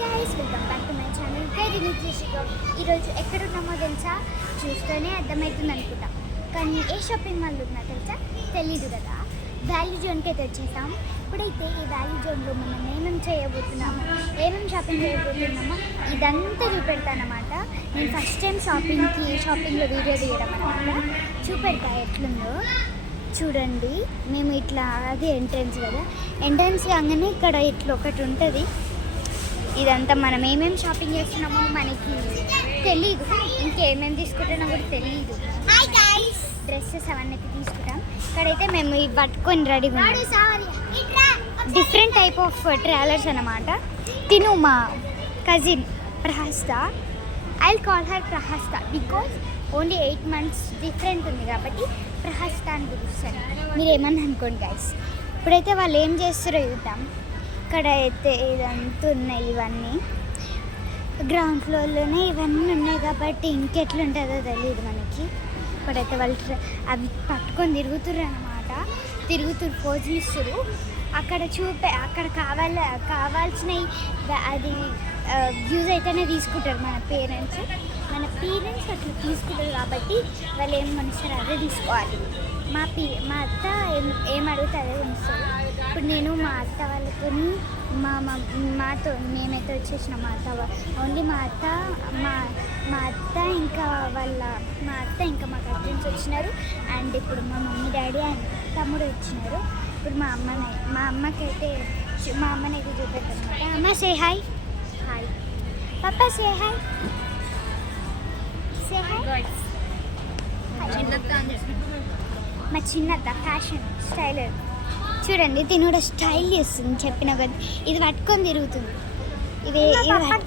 Guys welcome back to my channel పేరు nutrition. ఈరోజు ఎక్కడున్నామో తెలుసా? చూస్తేనే అర్థమవుతుంది అనుకుంటా, కానీ ఏ షాపింగ్ మాల్ ఉన్నా తెలుసా? తెలీదు కదా. వాల్యూ జోన్కి అయితే వచ్చేసాం. ఇప్పుడైతే ఈ వాల్యూ జోన్లో మనం ఏమేమి చేయబోతున్నామో, ఏమేమి షాపింగ్ చేయబోతున్నామో ఇదంతా చూపెడతానమాట. నేను ఫస్ట్ టైం షాపింగ్లో వీడియో తీయడం అనమాట. చూపెడతా ఎట్లుందో చూడండి. మేము ఇట్లా అది ఎంట్రన్స్ కదా, ఎంట్రన్స్ కాగానే ఇక్కడ ఇట్లా ఒకటి ఉంటుంది. ఇదంతా మనం ఏమేమి షాపింగ్ చేస్తున్నామో మనకి తెలీదు, ఇంకేమేమి తీసుకుంటున్నా కూడా తెలీదు. డ్రెస్సెస్ అవన్నీ తీసుకుంటాం. ఇక్కడైతే మేము ఇవి పట్టుకొని రెడీగా ఉన్నాం. డిఫరెంట్ టైప్ ఆఫ్ ట్రావెలర్స్ అనమాట. తిను మా cousin Prahasta. I call her Prahasta because only 8 months different ఉంది కాబట్టి ప్రహస్త అని పిలుస్తాను. మీరు ఏమన్నా అనుకోండి గైస్. ఇప్పుడైతే వాళ్ళు ఏం చేస్తారో చూద్దాం. ఇక్కడ అయితే ఇదంతా ఉన్నాయి, ఇవన్నీ గ్రౌండ్ ఫ్లోర్లోనే ఇవన్నీ ఉన్నాయి కాబట్టి ఇంకెట్లుంటుందో తెలియదు మనకి. ఇప్పుడైతే వాళ్ళు అవి పట్టుకొని తిరుగుతుర్రు అనమాట. తిరుగుతురు, పోజులు ఇస్తారు. అక్కడ కావాల్సినవి అది యూజ్ అయితేనే తీసుకుంటారు మన పేరెంట్స్ అట్లా తీసుకుంటారు కాబట్టి వాళ్ళు ఏం కొనిస్తారు అదే తీసుకోవాలి. మా అత్త ఏం అడిగితే అదే కొనిస్తారు. ఇప్పుడు నేను మా అత్త వాళ్ళతో మేమైతే వచ్చేసిన మా అత్త ఇంకా మా కజిన్స్ వచ్చినారు. అండ్ ఇప్పుడు మా మమ్మీ డాడీ అండ్ తమ్ముడు వచ్చినారు. ఇప్పుడు మా అమ్మనైతే చూపెట్టనమాట. అమ్మ సే హాయ్. హాయ్ పాపా సే హాయ్. Say hi. మా చిన్నత్త ఫ్యాషన్ స్టైలర్ చూడండి. తిను కూడా స్టైల్ చేస్తుంది చెప్పిన కదా. ఇది పట్టుకొని తిరుగుతుంది. ఇది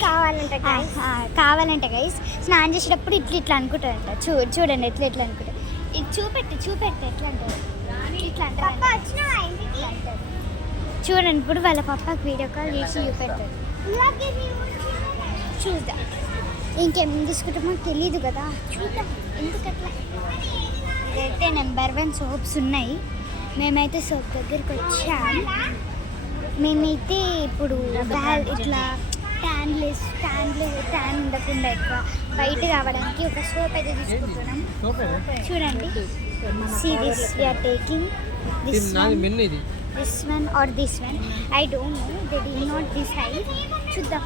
కావాలంటే గైస్ స్నానం చేసేటప్పుడు ఇట్లా అనుకుంటారంట. చూడండి ఎట్లా అనుకుంటారు. ఇది చూపెట్టు ఎట్లా అంటారు. ఇట్లా అంటారు. చూడండి ఇప్పుడు వాళ్ళ పప్పకి వీడియో కాల్ చేసి చూపెడతారు. చూద్దాం ఇంకేం తీసుకుంటామో తెలీదు కదా, చూద్దాం. ఎందుకట్లా ఇదైతే నెంబర్ 1 సోప్స్ ఉన్నాయి. మేమైతే సోప్ దగ్గరికి వచ్చాం. మేమైతే ఇప్పుడు ఇట్లా ట్యాన్ ఉండకుండా ఎక్కువ వైట్ కావడానికి ఒక సోప్ అయితే తీసుకుంటున్నాం. చూడండి. See this, we are taking this one or this one. I don't know. They did not decide. చూద్దాం.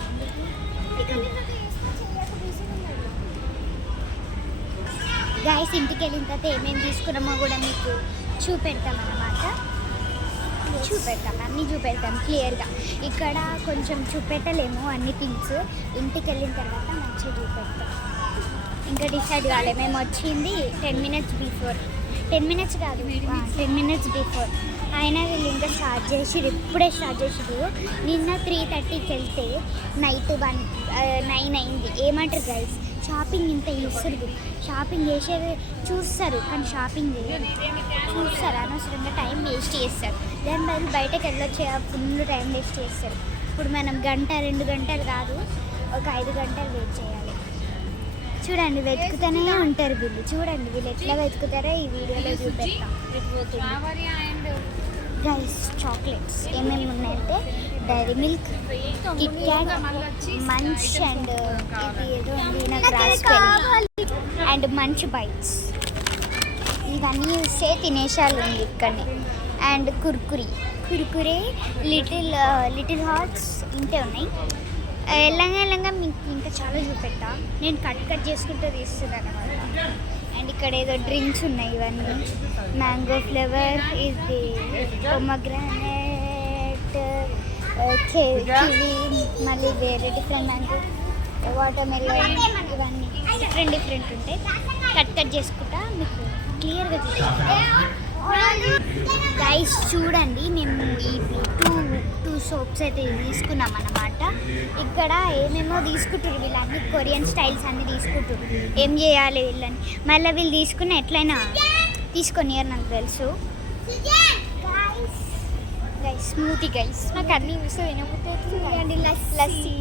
గైస్ ఇంటికి వెళ్ళిన తర్వాత ఏమేమి తీసుకున్నామో కూడా మీకు చూపెడతాం అన్నమాట. అన్నీ చూపెడతాం క్లియర్గా. ఇక్కడ కొంచెం చూపెట్టలేము అన్ని థింగ్స్. ఇంటికి వెళ్ళిన తర్వాత మంచిగా చూపెడతాం. ఇంకా డిసైడ్ కాలే. మేము వచ్చింది 10 minutes బిఫోర్. 10 minutes కాదు, 10 minutes బిఫోర్. అయినా వీళ్ళు ఇంకా ఇప్పుడే స్టార్ట్ చేసిరు. నిన్న 3:30కి వెళ్తే నైట్ 9 అయింది. ఏమంటారు గైస్, షాపింగ్ ఇంత చేస్తారు. షాపింగ్ చేసేది చూస్తారు కానీ షాపింగ్ చూస్తారు. అనవసరంగా టైం వేస్ట్ చేస్తారు. దాని బదులు బయటకు వెళ్ళొచ్చే ఫుల్ టైం వేస్ట్ చేస్తారు. ఇప్పుడు మనం 1-2 గంటలు కాదు, ఒక 5 గంటలు వెయిట్ చేయాలి. చూడండి వెతుకుతూనే ఉంటారు వీళ్ళు. చూడండి వీళ్ళు ఎట్లా వెతుకుతారో ఈ వీడియోలో చూపెడతాం. గైస్ చాక్లెట్స్ ఏమేమి ఉన్నాయంటే Dairy Milk, KitKat, Munch and ఇది ఏదో ఉంది నాకు రాసుకొని అండ్ మంచ్ బైట్స్. ఇవన్నీ చూస్తే తినేసాలు ఉంది ఇక్కడనే. అండ్ కుర్కురే లిటిల్ హార్ట్స్ ఇంతే ఉన్నాయి. ఎల్లంగా మీకు ఇంకా చాలా చూపెట్టా. నేను కట్ చేసుకుంటూ తీస్తున్నాను అనమాట. అండ్ ఇక్కడ ఏదో డ్రింక్స్ ఉన్నాయి. ఇవన్నీ మ్యాంగో ఫ్లేవర్, ఇది పొమగ్రానేట్, కివి, మళ్ళీ వేరే డిఫరెంట్ మ్యాంగో, వాటర్ మెలన్, ఇవన్నీ డిఫరెంట్ ఉంటాయి. కట్ చేసుకుంటా మీకు క్లియర్గా చూపిస్తాను. గైస్ చూడండి మేము ఈ టూ సోప్స్ అయితే తీసుకున్నాం అన్నమాట. ఇక్కడ ఏమేమో తీసుకుంటారు వీళ్ళన్నీ, కొరియన్ స్టైల్స్ అన్నీ తీసుకుంటారు. ఏం చేయాలి వీళ్ళని, మళ్ళీ వీళ్ళు తీసుకున్న ఎట్లయినా తీసుకొని నాకు తెలుసు. గైస్ స్మూతీ గైస్ నాకు అన్నీ వినకపోతే లస్సీ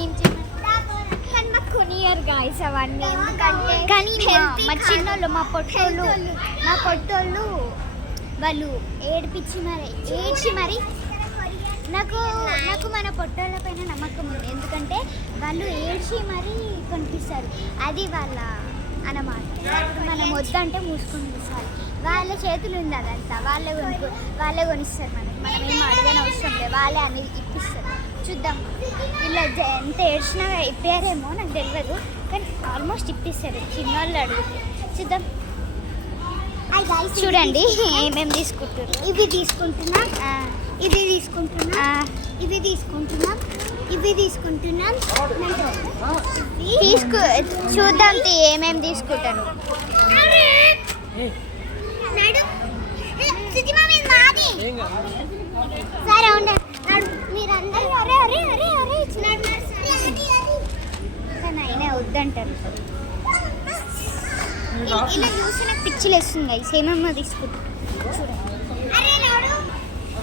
ఏం కొనియర్ గాయస్ అవన్నీ. కానీ మా చిన్నోళ్ళు మా పొట్టోళ్ళు వాళ్ళు ఏడ్చి మరి నాకు నాకు మన పొట్టోళ్ళ పైన నమ్మకం ఉంది, ఎందుకంటే వాళ్ళు ఏడ్చి మరీ కొనిపిస్తారు. అది వాళ్ళ అన్నమాట. మనం వద్దంటే మూసుకొని తీసుకోవాలి. వాళ్ళ చేతులు ఉంది అదంతా, వాళ్ళే కొనిస్తారు మనకి. మనం ఏం అడగని అవసరం లేదు, వాళ్ళే అనేది ఇప్పిస్తారు. చూద్దాం, ఇలా ఎంత ఏడ్చినా ఇప్పారేమో నాకు తెలియదు, కానీ ఆల్మోస్ట్ ఇప్పిస్తారు చిన్నోళ్ళు అడిగితే. చూద్దాం. చూడండి ఏమేమి తీసుకుంటున్నారు. ఇవి తీసుకుంటున్నాం, ఇవి తీసుకుంటున్నాం, ఇవి తీసుకుంటున్నాం, ఇవి తీసుకుంటున్నాం. చూద్దాం ఏమేమి తీసుకుంటాను. సరే మీరందరూ అరే అరే అరే అరే ఇచ్చినాడు, కానీ అయినా వద్దంటారు. ఇలా చూసి నాకు పిచ్చిలు వేస్తుంది. సేమమ్మ తీసుకుంటాం.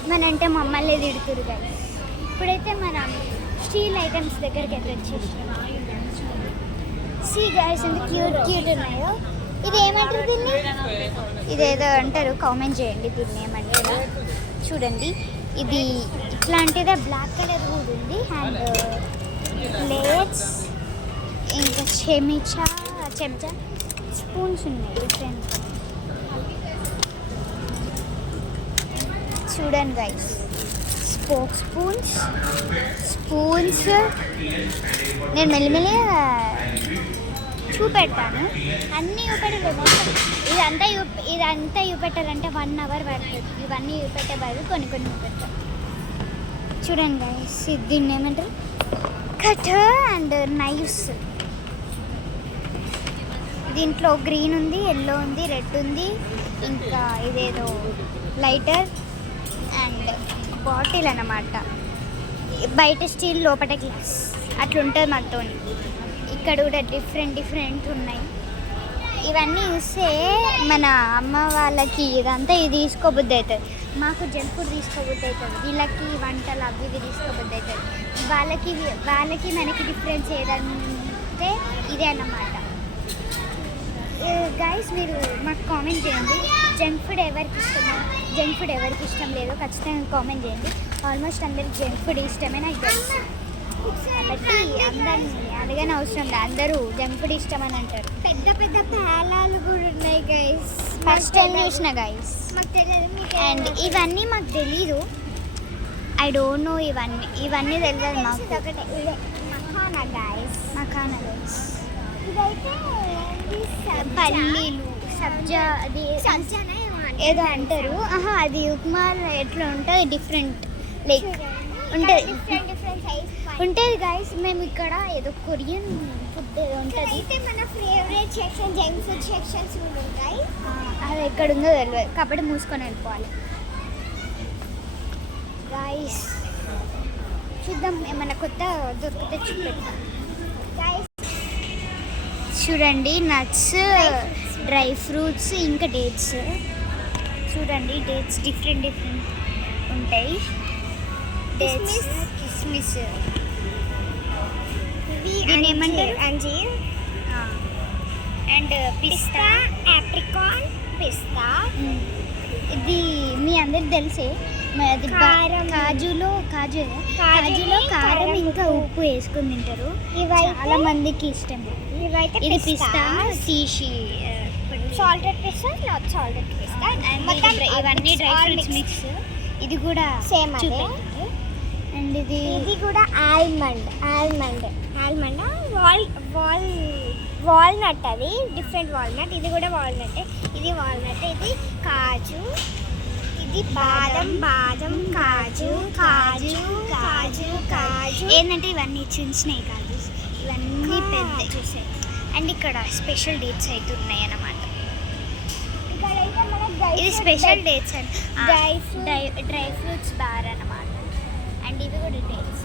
మనంటే మమ్మల్ని తిడుతురు కదా. ఇప్పుడైతే మనం స్టీల్ ఐటమ్స్ దగ్గరికి అయితే వచ్చేసినాం. సీ గైస్ ఎంత క్యూట్ క్యూట్ ఉన్నాయో. ఇది ఏమంటారు దీన్ని? ఇదేదో అంటారు, కామెంట్ చేయండి దీన్ని ఏమంటారు. చూడండి, ఇది ఇట్లాంటిదే బ్లాక్ కలర్ కూడా ఉంది. అండ్ ప్లేట్స్, ఇంకా చెంచా, స్పూన్స్ ఉన్నాయి డిఫరెంట్. చూడండి గైస్, స్పోక్ స్పూన్స్ నేను మెల్లిమెల్లిగా చూపెడతాను. అన్నీ చూపెట్టలేదు, ఇదంతా చూపెట్టాలంటే 1 hour పడుతుంది. ఇవన్నీ చూపెట్టే బదులు కొన్ని చూపెడతాను. చూడండి గైస్, దీన్ని ఏమంటారు, కటర్ అండ్ నైఫ్స్. దీంట్లో గ్రీన్ ఉంది, ఎల్లో ఉంది, రెడ్ ఉంది, ఇంకా ఇదేదో లైటర్ అండ్ బాటిల్ అన్నమాట. బయట స్టీల్, లోపల గ్లాస్, అట్లుంటుంది మనతో. ఇక్కడ కూడా డిఫరెంట్ ఉన్నాయి. ఇవన్నీ చూస్తే మన అమ్మ వాళ్ళకి ఇదంతా ఇది తీసుకోబుద్ధి అవుతుంది. మాకు జంక్ ఫుడ్ తీసుకోబుద్ధి అవుతుంది. వీళ్ళకి వంటలు అవి ఇవి తీసుకోబుద్ధి అవుతుంది. వాళ్ళకి మనకి డిఫరెన్స్ ఏదంటే ఇదే అన్నమాట. గైస్, మీరు మాకు కామెంట్ చేయండి, జంక్ ఫుడ్ ఎవరికి ఇష్టం లేదో ఖచ్చితంగా కామెంట్ చేయండి. ఆల్మోస్ట్ అందరికి జంక్ ఫుడ్ ఇష్టమే నాకు తెలుసు, కాబట్టి అందరినీ అడగని అవసరం లేదు, అందరూ జంక్ ఫుడ్ ఇష్టమని అంటారు. పెద్ద పేలాలు కూడా ఉన్నాయి గైస్, ఫస్ట్ టైం చూసిన గైస్. అండ్ ఇవన్నీ మాకు తెలీదు, ఐ డోంట్ నో. ఇవన్నీ తెలియదు మాకు. మఖానా గైస్, ఇదైతే పల్లీలు, సబ్జా, అది ఏదో అంటారు. అది ఉప్మా ఎట్లా ఉంటుంది, డిఫరెంట్ లైక్ ఉంటుంది గైస్. మేము ఇక్కడ ఏదో కొరియన్ ఫుడ్ ఉంటుంది. మన favourite section junk food sections ఉంటాయి. అది ఎక్కడ ఉందో తెలియదు, కాబట్టి మూసుకొని వెళ్ళిపోవాలి గైస్. చూద్దాం, ఏమన్నా కొత్త దొరికితే చూపెడతాం గైస్. చూడండి, నట్స్, డ్రై ఫ్రూట్స్, ఇంకా డేట్స్. చూడండి, డేట్స్ డిఫరెంట్ ఉంటాయి. కిస్మిస్, దీన్ని ఏమంటారు, అంజీర్. అండ్ పిస్తా, ఆప్రికాన్, పిస్తా. ఇది మీ అందరికి తెలిసే, అది కాజులో కారం ఇంకా ఉప్పు వేసుకుని తింటారు. చాలా మందికి ఇష్టం. ఇది పిస్తా, సాల్టెడ్ పిస్తా, నాట్ సాల్టెడ్ పిస్తా. ఇవన్నీ డ్రై ఫ్రూట్స్ మిక్స్. ఇది కూడా సేమ్ అదే. అండ్ ఇది కూడా ఆల్మండ్ వాల్నట్. అది డిఫరెంట్ వాల్నట్. ఇది కూడా వాల్నట్. ఇది కాజు, ఇది బాదం, కాజు. ఏంటంటే ఇవన్నీ చిన్నవి కాదు, ఇవన్నీ పెద్ద చూసాయి. అండ్ ఇక్కడ స్పెషల్ డేట్స్ అయితే ఉన్నాయి అన్నమాట. ఇది special dates and dry fruits bar అన్నమాట. అండ్ ఇవి కూడా డేట్స్.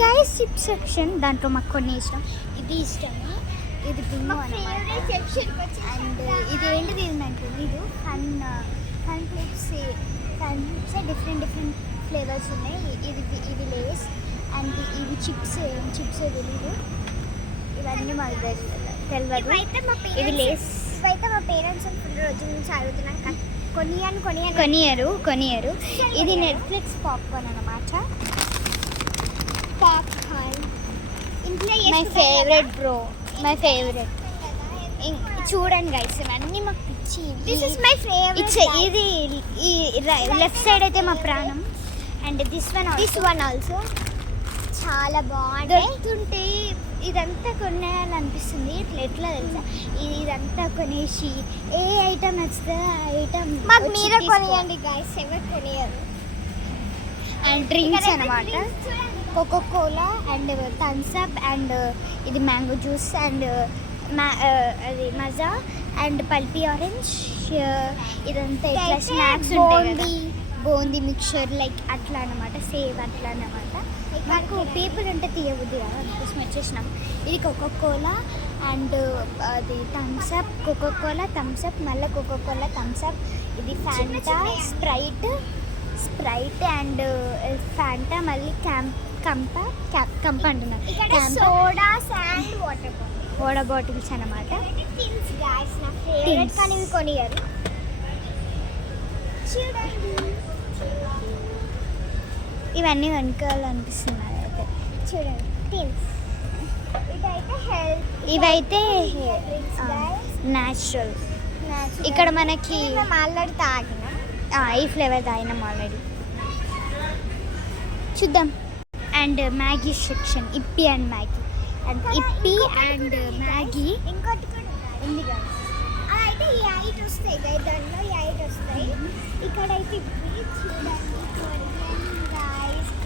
గైస్, చిప్ సెక్షన్, దాంట్లో మాకు కొన్ని ఇష్టం. ఇది ఇష్టమే, ఇది బింగో అన్నమాట. అండ్ ఇది ఏంటిది ఏంటంటే, ఇది ఫన్ క్లిప్స్ డిఫరెంట్ ఫ్లేవర్స్ ఉన్నాయి. ఇది లేస్. అండ్ ఇవి చిప్స్ తెలీదు, ఇవన్నీ మాకు తెలియదు. ఇవి లేస్. ఇవైతే మా పేరెంట్స్ ఫుల్ రోజుల నుంచి అడుగుతున్నాం, కొనియరు. ఇది నెట్ఫ్లిక్స్ పాప్కార్న్ అన్నమాట. Popcorn my favourite bro, my favourite. చూడండి గైస్, ఇవన్నీ మాకు పిచ్చి. This is my favourite. ఇది ఈ లెఫ్ట్ సైడ్ అయితే మా ప్రాణం. అండ్ దిస్ వన్ ఆల్సో చాలా బాగుంటాయి. దొరుకుతుంటే ఇదంతా కొనేయాలనిపిస్తుంది. ఎట్లా తెలుసా, ఇదంతా కొనేసి ఏ ఐటమ్ నచ్చితే ఆ ఐటమ్ మాకు మీరే కొనియండి గైస్, ఎవరు కొనియరు. అండ్ డ్రింక్స్ అనమాట, Coca Cola and Thums Up and ఇది మ్యాంగో జ్యూస్ అండ్ అది మజా అండ్ పల్పీ ఆరెంజ్. ఇదంతా ఇట్లా స్నాక్స్ ఉంటాయి, బూందీ మిక్చర్ లైక్ అట్లా అనమాట, సేవ్ అట్లా అనమాట. మాకు పీపుల్ అంటే తీయబుద్ది కదా, అందుకోసం వచ్చేసినాం. ఇది కోకోకోలా అండ్ అది Thums Up, Coca Cola Thums Up, మళ్ళీ కోకోకోలా థమ్స్ అప్. ఇది ఫ్యాంటా, స్ప్రైట్ అండ్ ఫ్యాంటా, మళ్ళీ కంప అంటున్నా, సోడా అండ్ వాటర్ బాటిల్స్ అనమాట. థింగ్స్ గైస్ నా ఫేవరెట్, కానీ ఇవి కొనియరు. చూడండి, ఇవన్నీ కొనుక్కోవాలనిపిస్తున్నాయి అయితే. చూడండి థింగ్స్. ఇవైతే న్యాచురల్. ఇక్కడ మనకి ఆల్రెడీ తాగిన ఈ ఫ్లేవర్ తాగినాం ఆల్రెడీ. చూద్దాం. And Maggi section, yippee and Maggi. And yippee and Maggi ఇంకోటి కూడా ఉంది గైస్. అయితే ఈ 8 వస్తాయి గైస్, దాంట్లో ఈ 8 వస్తాయి. ఇక్కడైతే చూడండి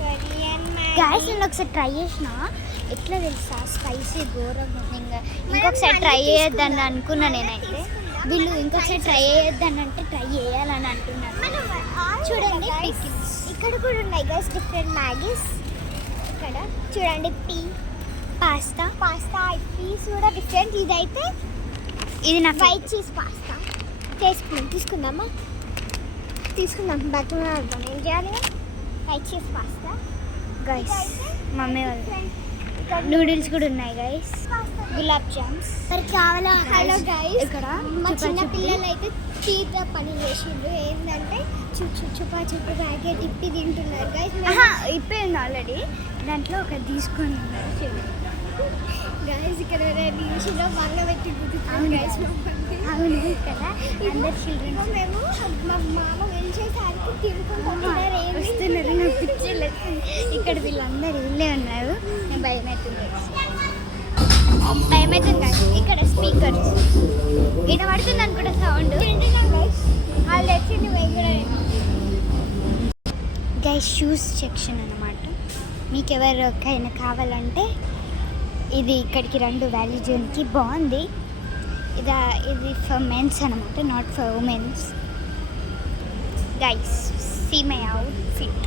కొరియన్ గైస్, నేను ఒకసారి ట్రై చేసిన, ఎట్లా తెలుసా స్పైసీ ఘోరంగా. ఇంకొకసారి ట్రై చేయొద్దని అనుకున్నా నేనైతే. వీళ్ళు ఇంకొకసారి ట్రై చేయొద్దని అంటే ట్రై చేయాలని అంటున్నారు. చూడండి ఇక్కడ కూడా ఉన్నాయి గైస్ డిఫరెంట్ మ్యాగీస్. ఇక్కడ చూడండి పాస్తా పీస్ కూడా డిఫరెంట్. ఇదైతే ఇది నా వైట్ చీజ్ పాస్తా తీసుకుందాం. బట్టలు అర్థం ఏం చేయాలి. White cheese pasta guys, mummy వాళ్ళు నూడిల్స్ కూడా ఉన్నాయి గైస్, గులాబ్ జామ్స్. మరి కావాలా? హలో గైస్, ఇక్కడ మా చిన్న పిల్లలు అయితే తీట పని చేసిండ్రు. ఏంటంటే చుప్పా ప్యాకెట్ ఇప్పి తింటున్నారు గైస్. ఇప్పేది ఆల్రెడీ, దాంట్లో ఒక తీసుకొని ఉన్నారు చూడండి గైస్. ఇక్కడ నిమిషంలో బంగ పెట్టి గుర్తున్నారు గైస్. అవును కదా, అందరు చిల్డ్రన్. మేము మా మామ వెళ్ళేసరికి తినుకుంటున్నారు. వస్తున్నారు, నాకు పిక్చర్లు. ఇక్కడ వీళ్ళందరూ ఇల్లే ఉన్నారు. నేను భయమవుతుంది కదా. ఇక్కడ స్పీకర్స్ వినబడుతుంది అనుకుంటా సౌండ్. వాళ్ళు తెచ్చింది గైస్, షూస్ సెక్షన్ అనమాట. మీకు ఎవరికైనా కావాలంటే ఇది ఇక్కడికి రండి, వాల్యూ జోన్కి. బాగుంది. ఇది ఫర్ మెన్స్ అనమాట, not for womens. Guys, see my outfit.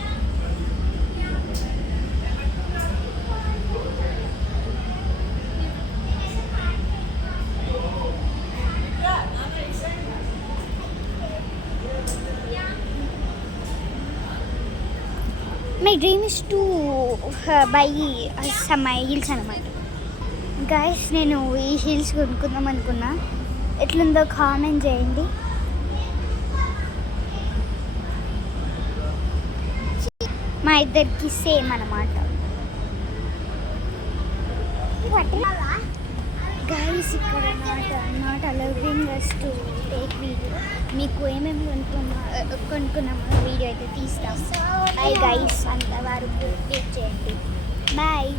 My dream is to buy some heels అనమాట. గైస్, నేను ఈ హీల్స్ కొనుక్కుందాం అనుకున్నా. ఎట్లుందో కామెంట్ చేయండి. మా ఇద్దరికి సేమ్ అనమాట. గైస్, ఇక్కడ not allowing us to take video. మీకు ఏమేమి కొనుక్కున్నామో వీడియో అయితే తీస్తాం. బై గైస్, అంతవరకు వెయిట్ చేయండి. బాయ్.